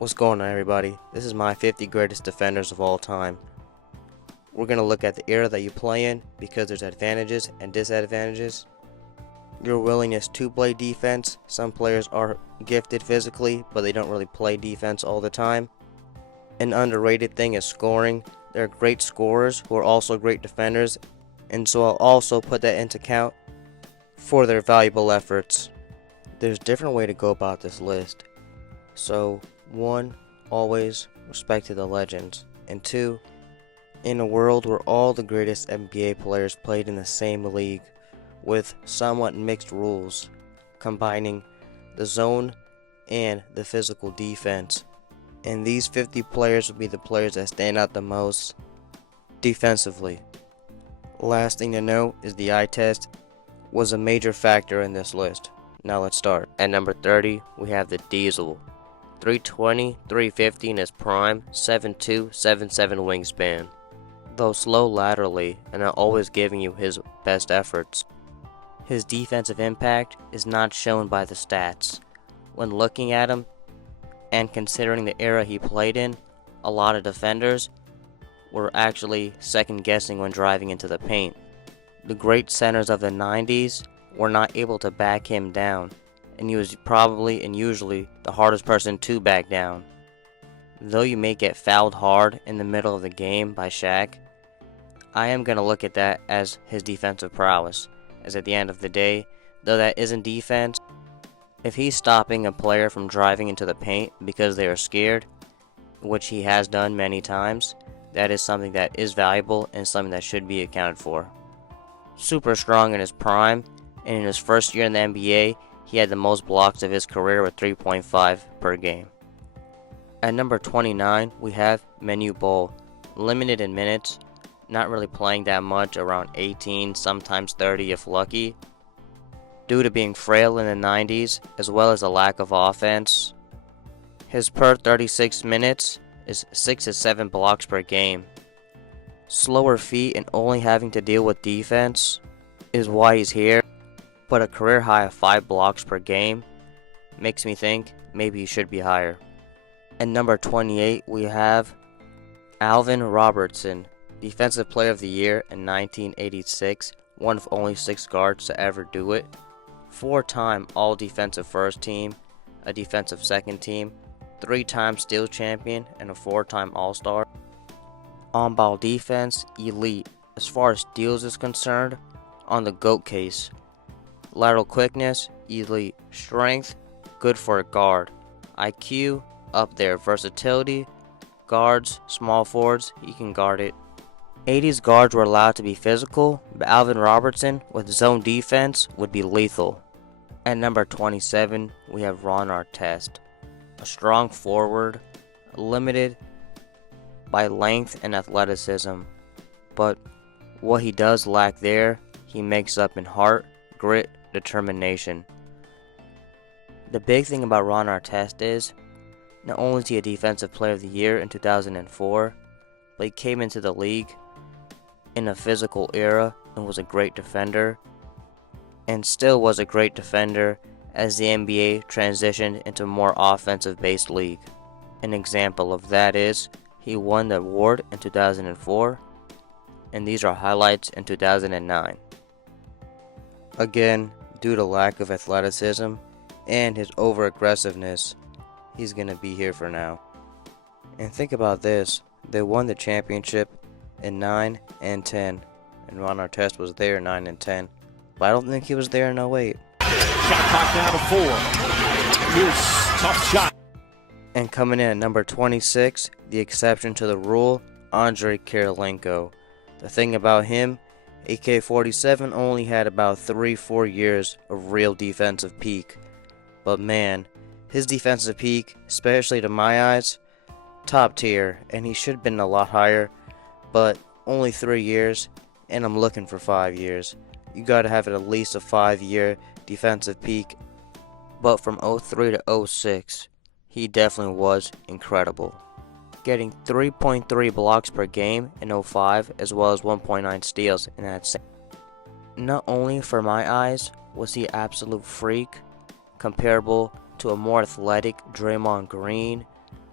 What's going on, everybody? This is my 50 greatest defenders of all time. We're going to look at the era that you play in because there's advantages and disadvantages. Your willingness to play defense. Some players are gifted physically, but they don't really play defense all the time. An underrated thing is scoring. There are great scorers who are also great defenders, and so I'll also put that into account for their valuable efforts. There's a different way to go about this list. So, 1. Always respect to the legends. And 2. In a world where all the greatest NBA players played in the same league with somewhat mixed rules, combining the zone and the physical defense. And these 50 players will be the players that stand out the most defensively. Last thing to note is the eye test was a major factor in this list. Now let's start. At number 30, we have the Diesel. 320, 350 in his prime, 7'2", 7'7" wingspan. Though slow laterally and not always giving you his best efforts, his defensive impact is not shown by the stats. When looking at him and considering the era he played in, a lot of defenders were actually second guessing when driving into the paint. The great centers of the 90s were not able to back him down, and he was probably and usually the hardest person to back down. Though you may get fouled hard in the middle of the game by Shaq, I am going to look at that as his defensive prowess, as at the end of the day, though that isn't defense, if he's stopping a player from driving into the paint because they are scared, which he has done many times, that is something that is valuable and something that should be accounted for. Super strong in his prime, and in his first year in the NBA, he had the most blocks of his career with 3.5 per game. At number 29, we have Manu Bol. Limited in minutes, not really playing that much, around 18, sometimes 30 if lucky. Due to being frail in the 90s, as well as a lack of offense, his per 36 minutes is 6 to 7 blocks per game. Slower feet and only having to deal with defense is why he's here, but a career high of 5 blocks per game makes me think maybe he should be higher. At number 28, we have Alvin Robertson, Defensive Player of the Year in 1986, one of only 6 guards to ever do it. 4-time All-Defensive First Team, a Defensive Second Team, 3-time Steal Champion, and a 4-time All-Star. On-ball defense, elite. As far as steals is concerned, on the GOAT case. Lateral quickness, elite. Strength, good for a guard. IQ, up there. Versatility, guards, small forwards, he can guard it. 80s guards were allowed to be physical, but Alvin Robertson with zone defense would be lethal. At number 27, we have Ron Artest. A strong forward, limited by length and athleticism, but what he does lack there, he makes up in heart, grit, determination. The big thing about Ron Artest is, not only is he a Defensive Player of the Year in 2004, but he came into the league in a physical era and was a great defender, and still was a great defender as the NBA transitioned into a more offensive-based league. An example of that is, he won the award in 2004, and these are highlights in 2009. Again, due to lack of athleticism and his over-aggressiveness, he's going to be here for now. And think about this, they won the championship in 9 and 10, and Ron Artest was there in 9 and 10, but I don't think he was there in 08. Shot clock down to 4. Here's tough shot. And coming in at number 26, the exception to the rule, Andrei Kirilenko. The thing about him, AK-47 only had about 3-4 years of real defensive peak. But man, his defensive peak, especially to my eyes, top tier, and he should have been a lot higher, but only 3 years, and I'm looking for 5 years. You gotta have at least a 5-year defensive peak. But from 03 to 06, he definitely was incredible. Getting 3.3 blocks per game in 05, as well as 1.9 steals in that same. Not only for my eyes was he absolute freak, comparable to a more athletic Draymond Green,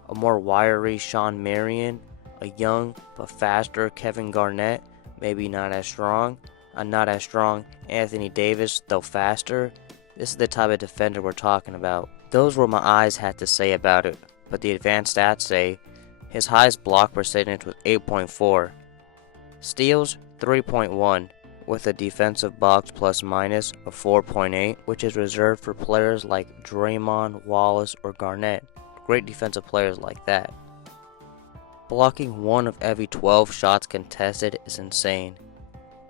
a more wiry Sean Marion, a young but faster Kevin Garnett, maybe not as strong, a not as strong Anthony Davis, though faster. This is the type of defender we're talking about. Those were what my eyes had to say about it, but the advanced stats say his highest block percentage was 8.4, steals 3.1, with a defensive box plus minus of 4.8, which is reserved for players like Draymond, Wallace, or Garnett. Great defensive players like that. Blocking 1 of every 12 shots contested is insane.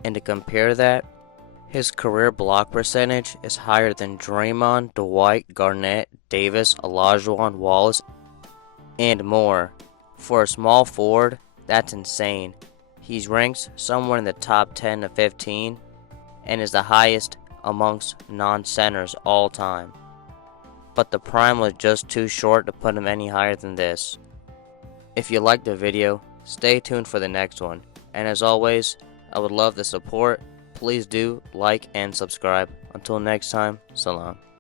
And to compare that, his career block percentage is higher than Draymond, Dwight, Garnett, Davis, Olajuwon, Wallace, and more. For a small forward, that's insane. He's ranked somewhere in the top 10 to 15 and is the highest amongst non-centers all time. But the prime was just too short to put him any higher than this. If you liked the video, stay tuned for the next one. And as always, I would love the support. Please do like and subscribe. Until next time, salam.